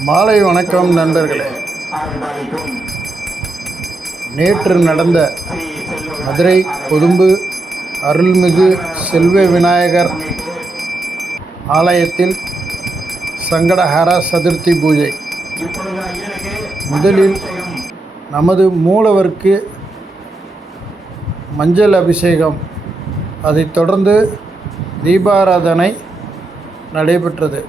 மாலை வணக்கம் நண்பர்களே. நேற்று நடந்த மதுரை கொதும்பு அருள்மிகு செல்வ விநாயகர் ஆலயத்தில் சங்கடஹர சதுர்த்தி பூஜை. முதலில் நமது மூலவருக்கு மஞ்சள் அபிஷேகம் அதைத் தொடர்ந்து தீபாராதனை நடைபெற்றது.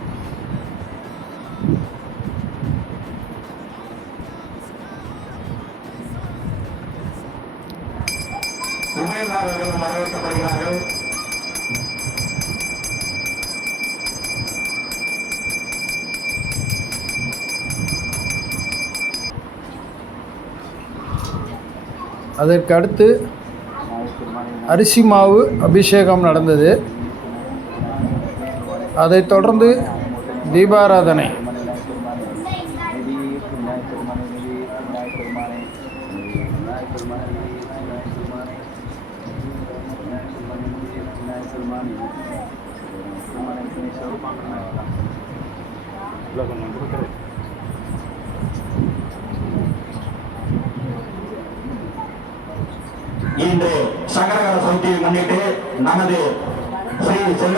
அதற்கு அடுத்து அரிசி மாவு அபிஷேகம் நடந்தது. அதைத் தொடர்ந்து தீபாராதனை இன்று சங்கரகர சதுர்த்தியை முன்னிட்டு நமது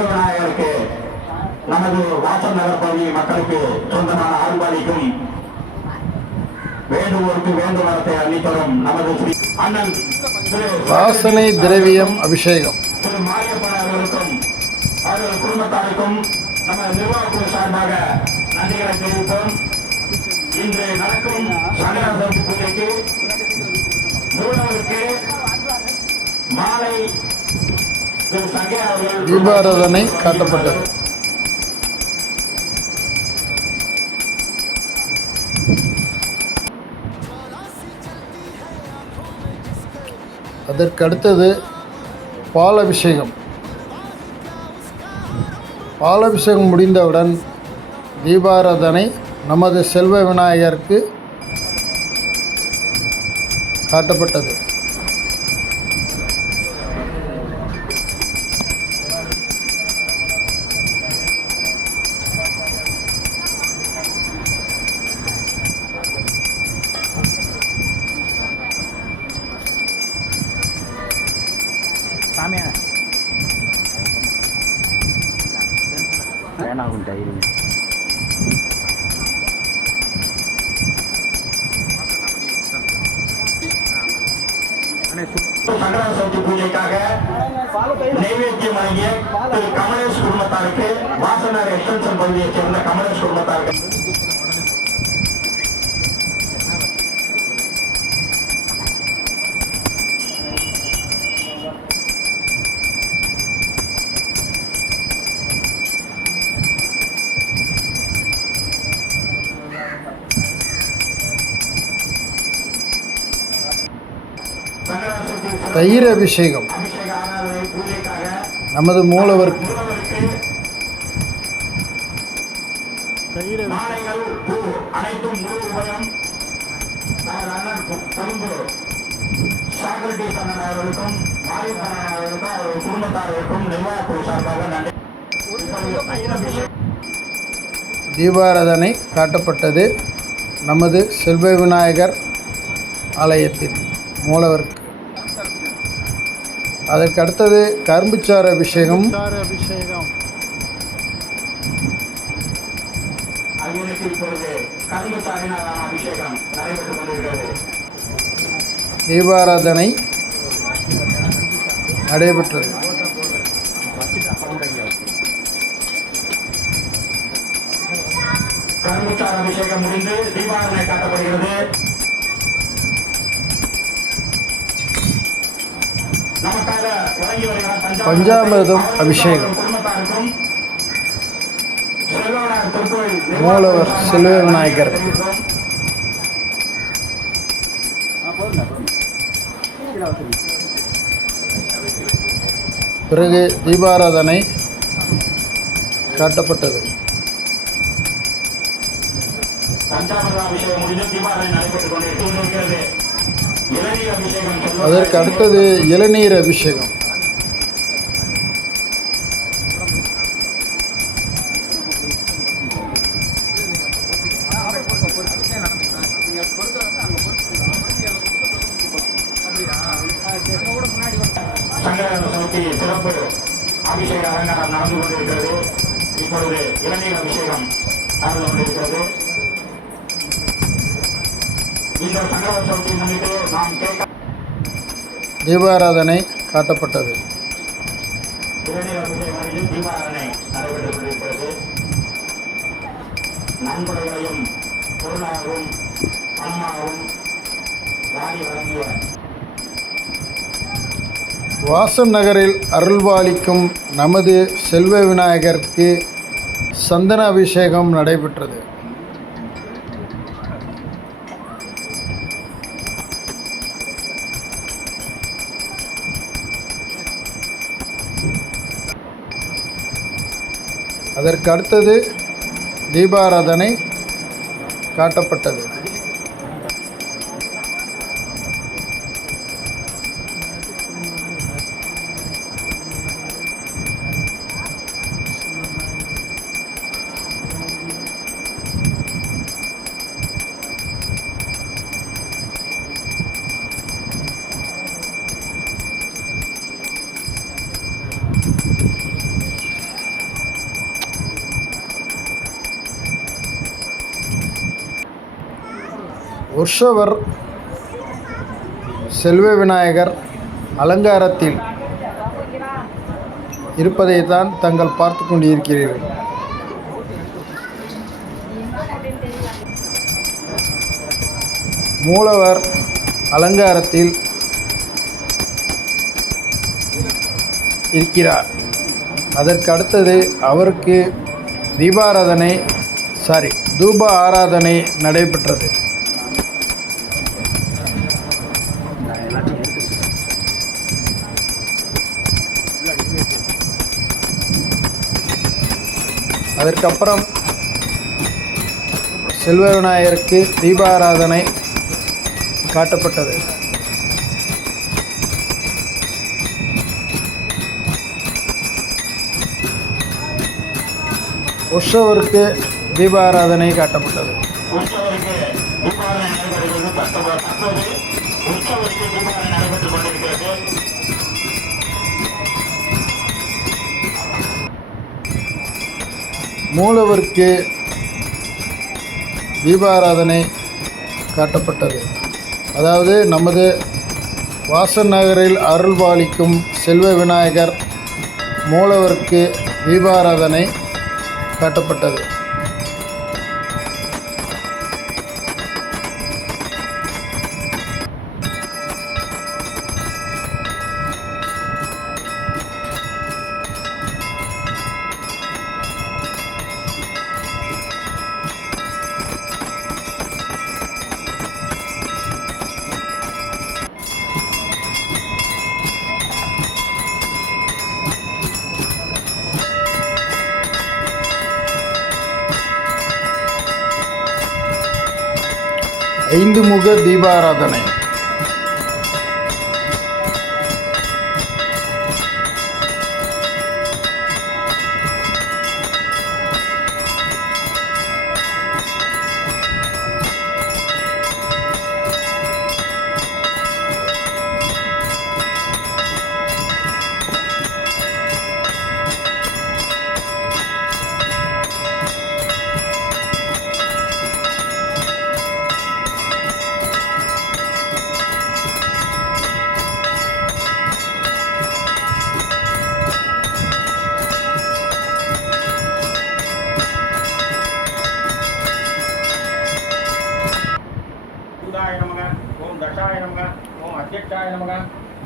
செல்வ விநாயகருக்கு நமது வாசல் நகர் பகுதி மக்களுக்கு சொந்தமான ஆர்வாளிக்கும் வேண்டுவோருக்கு வேண்டுவரத்தை அளித்தரும் நமது ஸ்ரீ அண்ணன் வாசனை திரவியம் அபிஷேகம். திரு மாரியப்பன் அவர்களுக்கும் அவர்கள் குடும்பத்தாருக்கும் நமது நிர்வாகக்குழு சார்பாக நன்றிகளை தெரிவிப்போம் இன்று நடக்கும் சங்கர சதுர்த்தி பூஜைக்கு மூலவருக்கு மாலை தீபாராதனை காட்டப்பட்டது. அதற்கு அடுத்தது பால் அபிஷேகம் முடிந்தவுடன் தீபாராதனை நமது செல்வ விநாயகருக்கு காட்டப்பட்டது சாமியா வேணாகும் டைரி சங்கர சதுர்த்தி பூஜைக்காக நைவேத்தியம் வழங்கிய திரு கமலேஷ் குடும்பத்தாருக்கு வாசனர் எக்ஸ்டென்ஷன் பகுதியைச் சேர்ந்த கமலேஷ் குடும்பத்தாருக்கு. தயிர் அபிஷேகம் நமது மூலவருக்கு மாலைகள் பூ அனைத்தும் முழு உபயம். நமது அண்ணன் கொ- கொழும்பு. சாக்ரட்டிஸ் அண்ணன் அவர்களுக்கும் மாரியப்பன் அண்ணன் அவர்களுக்கும் அவர்கள் குடும்பத்தார்களுக்கும் நிர்வாக குழு சார்பாக நன்றி. தீபாராதனை காட்டப்பட்டது நமது செல்வ விநாயகர் ஆலயத்தில் மூலவருக்கு. அதற்கு அடுத்தது கரும்புச்சாறு அபிஷேகம். ஐயனுக்கு இப்பொழுது கரும்பு சாரினாலான அபிஷேகம் நடைபெற்றுக் கொண்டிருக்கிறது. தீபாராதனை நடைபெற்றது. கரும்புச்சார் அபிஷேகம் முடிந்து தீபாவளி காட்டப்படுகிறது. பஞ்சாமிர்தம் அபிஷேகம். மூலவர் செல்வ விநாயகர். பிறகு தீபாராதனை காட்டப்பட்டது. பஞ்சாமிர்த அபிஷேகம் முடிந்து தீபாவளி நடைபெற்றுக் செல்வனார் அதற்கு அடுத்தது இளநீர் அபிஷேகம் அலங்காரம் நடந்து கொண்டிருக்கிறது இப்பொழுது இளநீர் அபிஷேகம் நடந்து கொண்டிருக்கிறது இந்த சங்கரோத்சவத்தை முன்னிட்டு நாம் கேட்க தீபாராதனை காட்டப்பட்டது. பொருளாகவும் பணமாகவும் வாரி வழங்கிய வாசன் நகரில் அருள்பாலிக்கும் நமது செல்வ விநாயகருக்கு சந்தன அபிஷேகம் நடைபெற்றது. அதற்கு அடுத்தது தீபாராதனை காட்டப்பட்டது. உற்சவர் செல்வ விநாயகர் அலங்காரத்தில் இருப்பதை தான் தங்கள் பார்த்து கொண்டிருக்கிறீர்கள். மூலவர் அலங்காரத்தில் இருக்கிறார். அதற்கு அடுத்தது அவருக்கு தீபாராதனை சாரி தூப ஆராதனை நடைபெற்றது. அதற்கப்புறம் செல்வ விநாயகருக்கு தீபாராதனை காட்டப்பட்டது. உற்சவருக்கு தீபாராதனை காட்டப்பட்டது. உற்சவருக்கு தீபாவளி நடைபெறுகிறது மூலவருக்கு தீபாராதனை காட்டப்பட்டது. அதாவது நமது வாசன் நகரில் அருள்பாலிக்கும் செல்வ விநாயகர் மூலவருக்கு தீபாராதனை காட்டப்பட்டது. ஐந்து முக தீபாராதனை.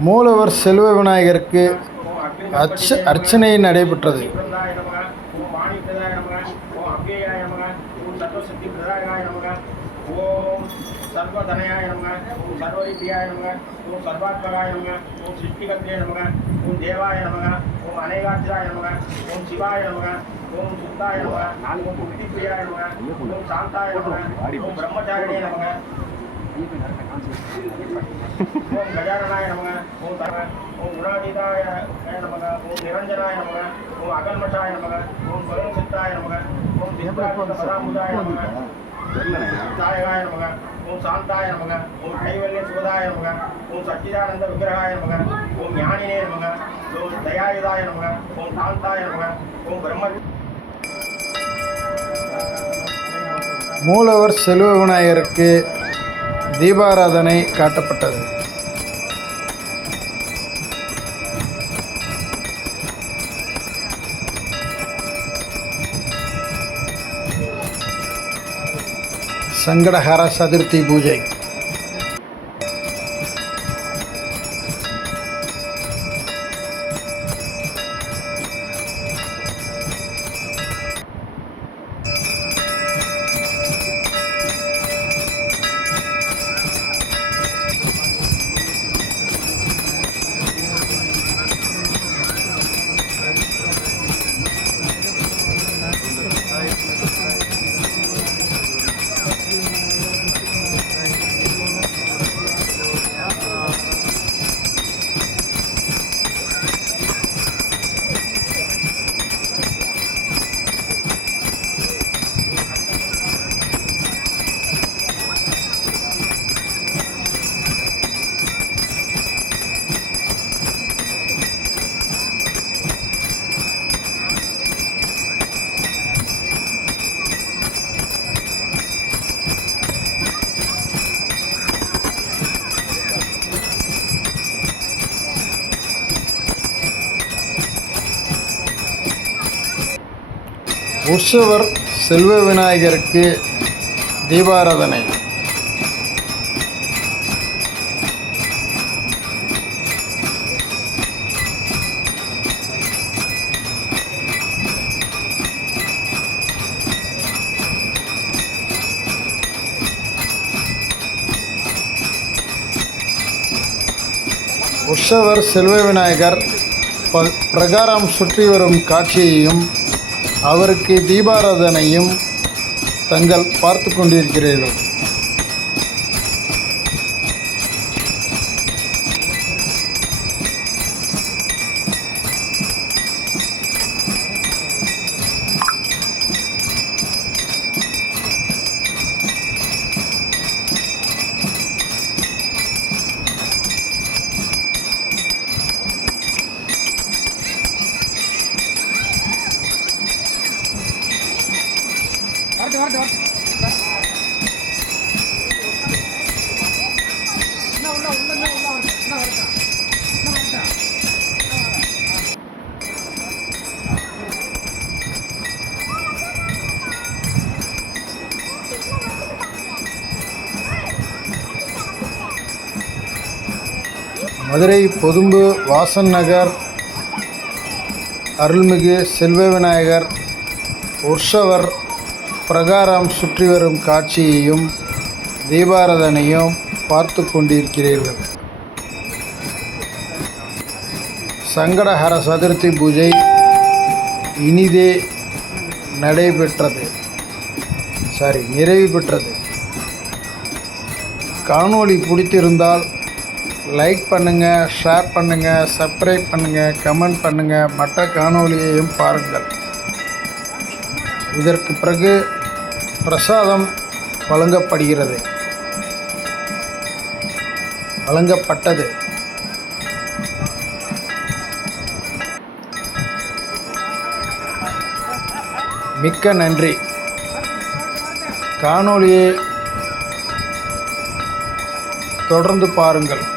மூலவர் செல்வ விநாயகருக்கு அர்ச்ச அர்ச்சனை நடைபெற்றது. சர்வதனயாய நமக ஓம் சர்வரிப்பியாய நமக ஓம் சர்வாத்மகாய நமக ஓம் சிருஷ்டிகத்தியே நமக ஓம் தேவாய நமக ஓம் அநேகாட்சிராய நமக ஓம் சிவாய நமக ஓம் சுத்தாய நமக ஓம் புத்திப்பிரியாய நமக ஓம் சாந்தாய நமக ஓம் பிரம்மச்சாரிணே நமக ஓம் கஜானனாய நமக ஓம் தர ஓம் குணாதீதாய நமக ஓம் நிரஞ்சனாய நமக ஓம் அகல்மஷாய நமக ஓம் சுரம்சித்தாய நமக ஓம் திவ்யாத்மக நமக தாயகாய நமக ஓம் சாந்தாய நமக ஓம் கைவல்ய சுகதாய நமக ஓம் சச்சிதானந்த விக்கிரகாய நமக ஓம் ஞானினே நமக ஓம் தயாயுதாய நமக ஓம் நமக ஓம் பிரம்ம மூலவர் செல்வ விநாயகருக்கு தீபாராதனை காட்டப்பட்டது. சங்கடஹர சதுர்த்தி பூஜை. உற்சவர் செல்வ விநாயகருக்கு தீபாராதனை. உற்சவர் செல்வ விநாயகர் பிரகாரம் சுற்றி வரும் காட்சியையும் அவருக்கு தீபாராதனையும் தங்கள் பார்த்து கொண்டிருக்கிறீர்கள். மதுரை பொதும்பு வாசன் நகர் அருள்மிகு செல்வ விநாயகர் உற்சவர் பிரகாரம் சுற்றி வரும் காட்சியையும் தீபாராதனையும் பார்த்து கொண்டிருக்கிறீர்கள். சங்கடஹர சதுர்த்தி பூஜை இனிதே நடைபெற்றது. சாரி நிறைவு பெற்றது. காணொளி பிடித்திருந்தால் லைக் பண்ணுங்கள் ஷேர் பண்ணுங்கள் சப்ஸ்கிரைப் பண்ணுங்கள் கமெண்ட் பண்ணுங்கள் மற்ற காணொளியையும் பாருங்கள். இதற்கு பிறகு பிரசாதம் வழங்கப்படுகிறது. வழங்கப்பட்டது. மிக்க நன்றி. காணொளியை தொடர்ந்து பாருங்கள்.